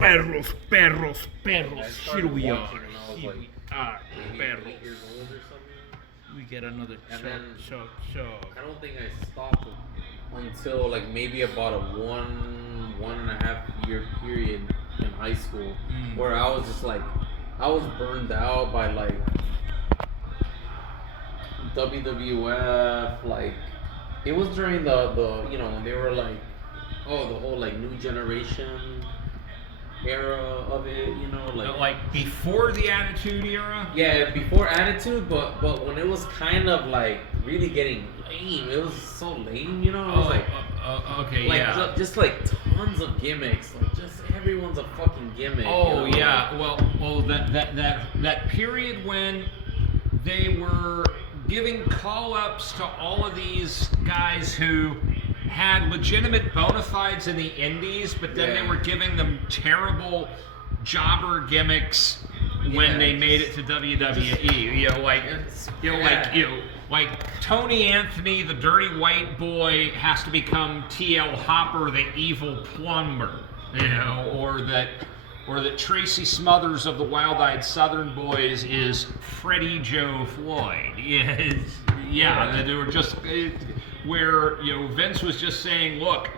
Perros, perros, perros. I Here started we are. watching when I was Here like we are. maybe Perros. 8 years old or something. We get another And chug, then chug, I chug. don't think I stopped until like maybe about a 1.5 year period in high school where I was just like I was burned out by like WWF. Like it was during the you know when they were like the whole like new generation era of it, you know, Like before the Attitude Era? yeah, before Attitude, but when it was kind of like really getting lame, it was so lame, you know. It was Okay, like yeah. just like tons of gimmicks, like just everyone's a fucking gimmick. Oh you know? yeah, well that period when they were giving call-ups to all of these guys who had legitimate bona fides in the indies, but then they Yeah. were giving them terrible jobber gimmicks when Yeah, they made it to WWE. Like Tony Anthony, the dirty white boy, has to become TL Hopper, the evil plumber, or that Tracy Smothers of the Wild Eyed Southern Boys is Freddie Joe Floyd. Yeah, they were just where Vince was just saying, look,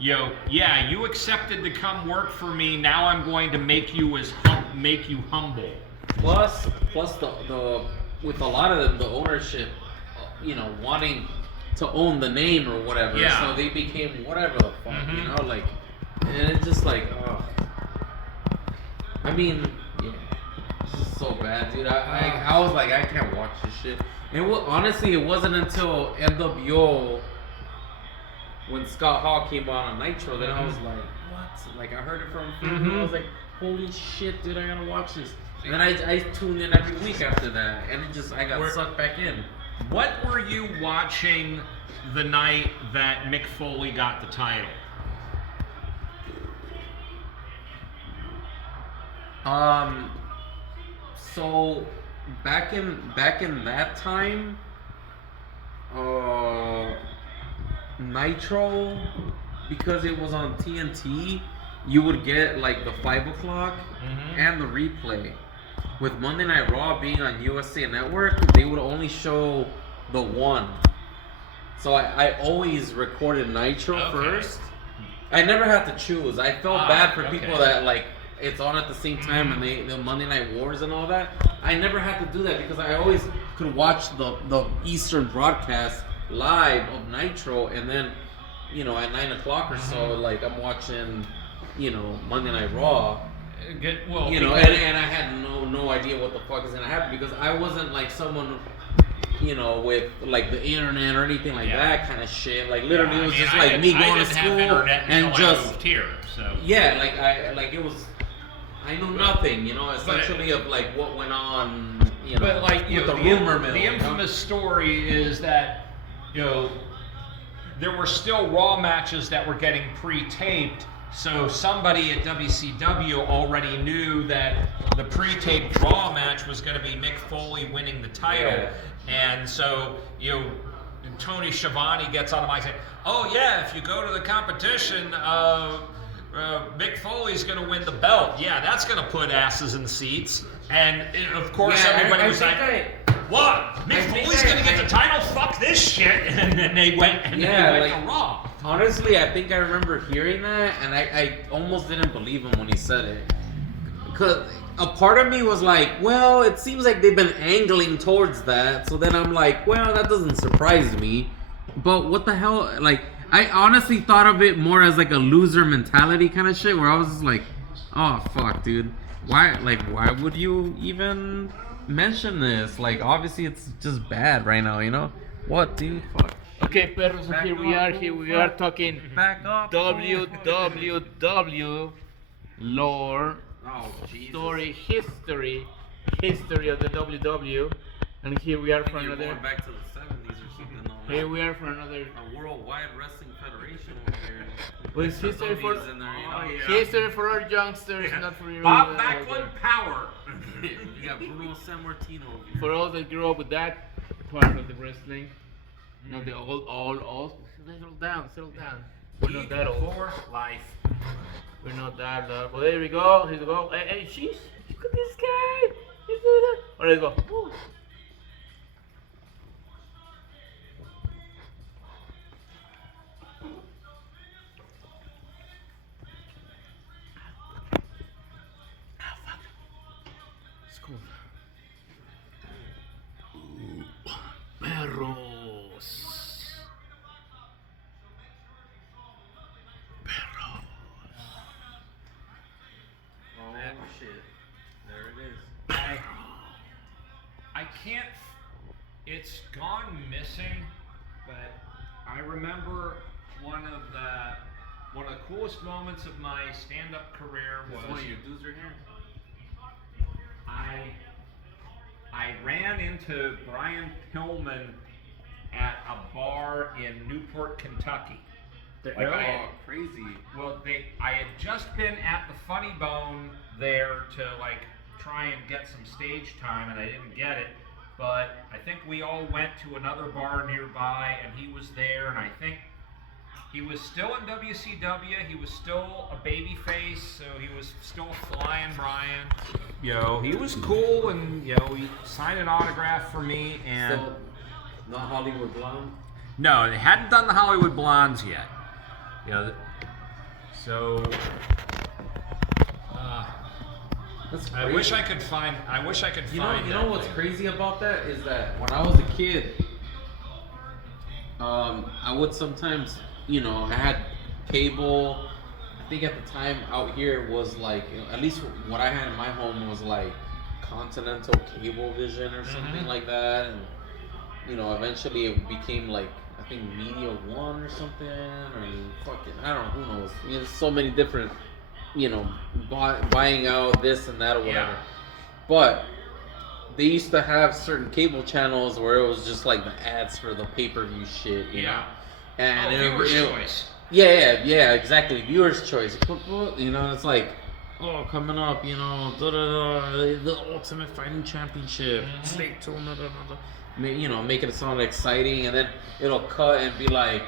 you accepted to come work for me. Now I'm going to make you humble. Plus the with a lot of the ownership, wanting to own the name or whatever. Yeah. So they became whatever the fuck, like, and it's just like, I mean, yeah, this is so bad, dude. I was like, I can't watch this shit. And honestly, it wasn't until NWO when Scott Hall came on Nitro that I was like, what? Like, I heard it from him. I was like, holy shit, dude, I gotta watch this. And then I tuned in every week after that, and I got sucked back in. What were you watching the night that Mick Foley got the title? So back in that time, Nitro, because it was on TNT, you would get like the 5 o'clock and the replay. With Monday Night Raw being on USA Network, they would only show the one. So I always recorded Nitro first. I never had to choose. I felt bad for people that like it's on at the same time and the Monday Night Wars and all that. I never had to do that because I always could watch the Eastern broadcast live of Nitro, and then at 9 o'clock or so, like I'm watching Monday Night Raw. And I had no idea what the fuck is gonna happen because I wasn't like someone with like the internet or anything like that kind of shit. Like literally, it was just like me going to school and just moved here. So it was. I knew nothing, essentially of like what went on, But like with the rumor mill. The infamous story is that there were still Raw matches that were getting pre-taped. So somebody at WCW already knew that the pre-taped Raw match was going to be Mick Foley winning the title, and so Tony Schiavone gets on the mic saying, "Oh yeah, if you go to the competition, Mick Foley's going to win the belt. Yeah, that's going to put asses in seats." And of course, everybody was like, "What? Mick Foley's going to get the title? Fuck this shit!" And then they went to Raw. Honestly, I think I remember hearing that, and I almost didn't believe him when he said it. Because a part of me was like, well, it seems like they've been angling towards that. So then I'm like, well, that doesn't surprise me. But what the hell? Like, I honestly thought of it more as like a loser mentality kind of shit, where I was just like, oh, fuck, dude. Why would you even mention this? Like, obviously, it's just bad right now, What, dude? Fuck. Okay, perros, here we are talking WWW lore, story, history of the WW, and here we are for another. Going back to the 70s or something. Here we are for another. A worldwide wrestling federation over here. Well, it's history for in there, history for our youngsters, not for you. Bob Backlund power. You got Bruno Sammartino over here. For all that grew up with that part of the wrestling. No, the all. Settle down. We're not that old. For life. We're not that loud. Well, there we go. Here we go. Hey, sheesh. Look at this guy. He's doing that. Oh, there we go. Woo. It's cold. Perros. Oh shit! There it is. I can't. It's gone missing, but I remember one of the coolest moments of my stand-up career was One of your dudes right here. I ran into Brian Pillman at a bar in Newport, Kentucky. Like Oh, crazy. I had just been at the Funny Bone there to like try and get some stage time, and I didn't get it. But I think we all went to another bar nearby, and he was there, and I think he was still in WCW. He was still a baby face, so he was still flying Brian. He was cool, and he signed an autograph for me. And Still not Hollywood Blonde. no, they hadn't done the Hollywood Blondes yet. So That's crazy. I wish I could find. You know that what's thing. crazy about that is that when I was a kid, I would sometimes, I had cable. I think at the time out here was like, at least what I had in my home was like Continental Cablevision or something like that, and eventually it became like I think Media One or something, or fucking I don't know, who knows. There's so many different, buying out this and that or whatever. Yeah. But they used to have certain cable channels where it was just like the ads for the pay-per-view shit, you know? And Viewer's choice. Yeah, exactly. Viewer's choice. It's like, oh, coming up, the Ultimate Fighting Championship. Stay tuned. Make it sound exciting, and then it'll cut and be like,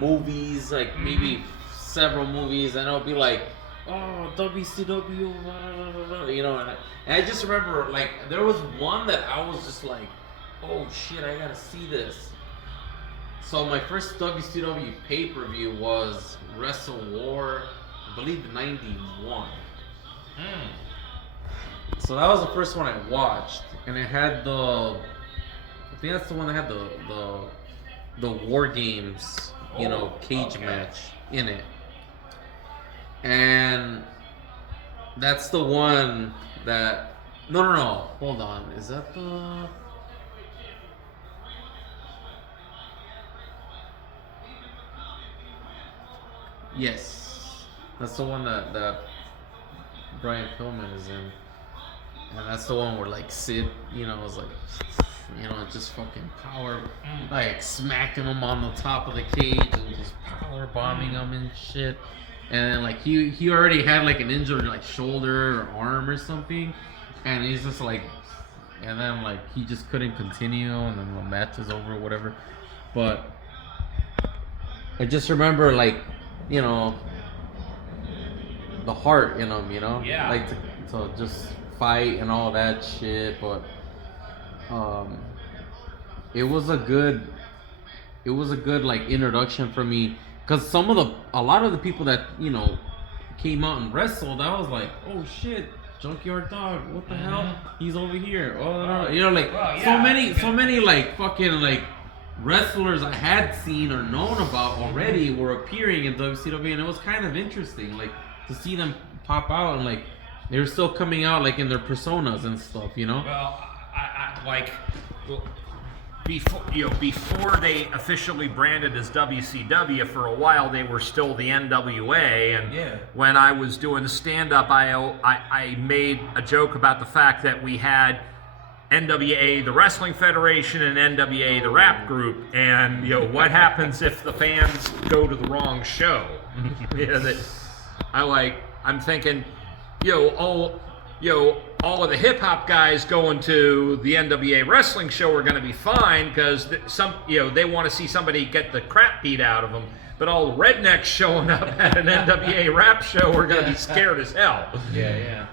movies, like maybe several movies, and it'll be like, oh, WCW, and I just remember, like, there was one that I was just like, oh shit, I gotta see this. So my first WCW pay-per-view was Wrestle War, I believe 91. So that was the first one I watched, and it had I think that's the one that had the War Games, cage match in it. And that's the one that no, hold on. Is that the Yes. That's the one that Brian Pillman is in. And that's the one where like Sid, was like just fucking power, like smacking him on the top of the cage and just power bombing him and shit. And then like he already had like an injured like shoulder or arm or something, and he's just like, and then like he just couldn't continue, and then the match was over or whatever. But I just remember like, the heart in him, Yeah. like to just fight and all that shit. But it was a good like introduction for me, because a lot of the people that came out and wrestled, I was like, oh shit, Junkyard Dog, what the hell, he's over here. So many like fucking like wrestlers I had seen or known about already were appearing in WCW, and it was kind of interesting, like to see them pop out, and like they were still coming out like in their personas and stuff, Well, I like before they officially branded as WCW, for a while they were still the NWA, and when I was doing stand-up, I made a joke about the fact that we had NWA, the Wrestling Federation, and NWA, the rap group, and what happens if the fans go to the wrong show? I'm thinking, all of the hip hop guys going to the NWA wrestling show are going to be fine, because they want to see somebody get the crap beat out of them. but all rednecks showing up at an NWA rap show are gonna be scared as hell. Yeah.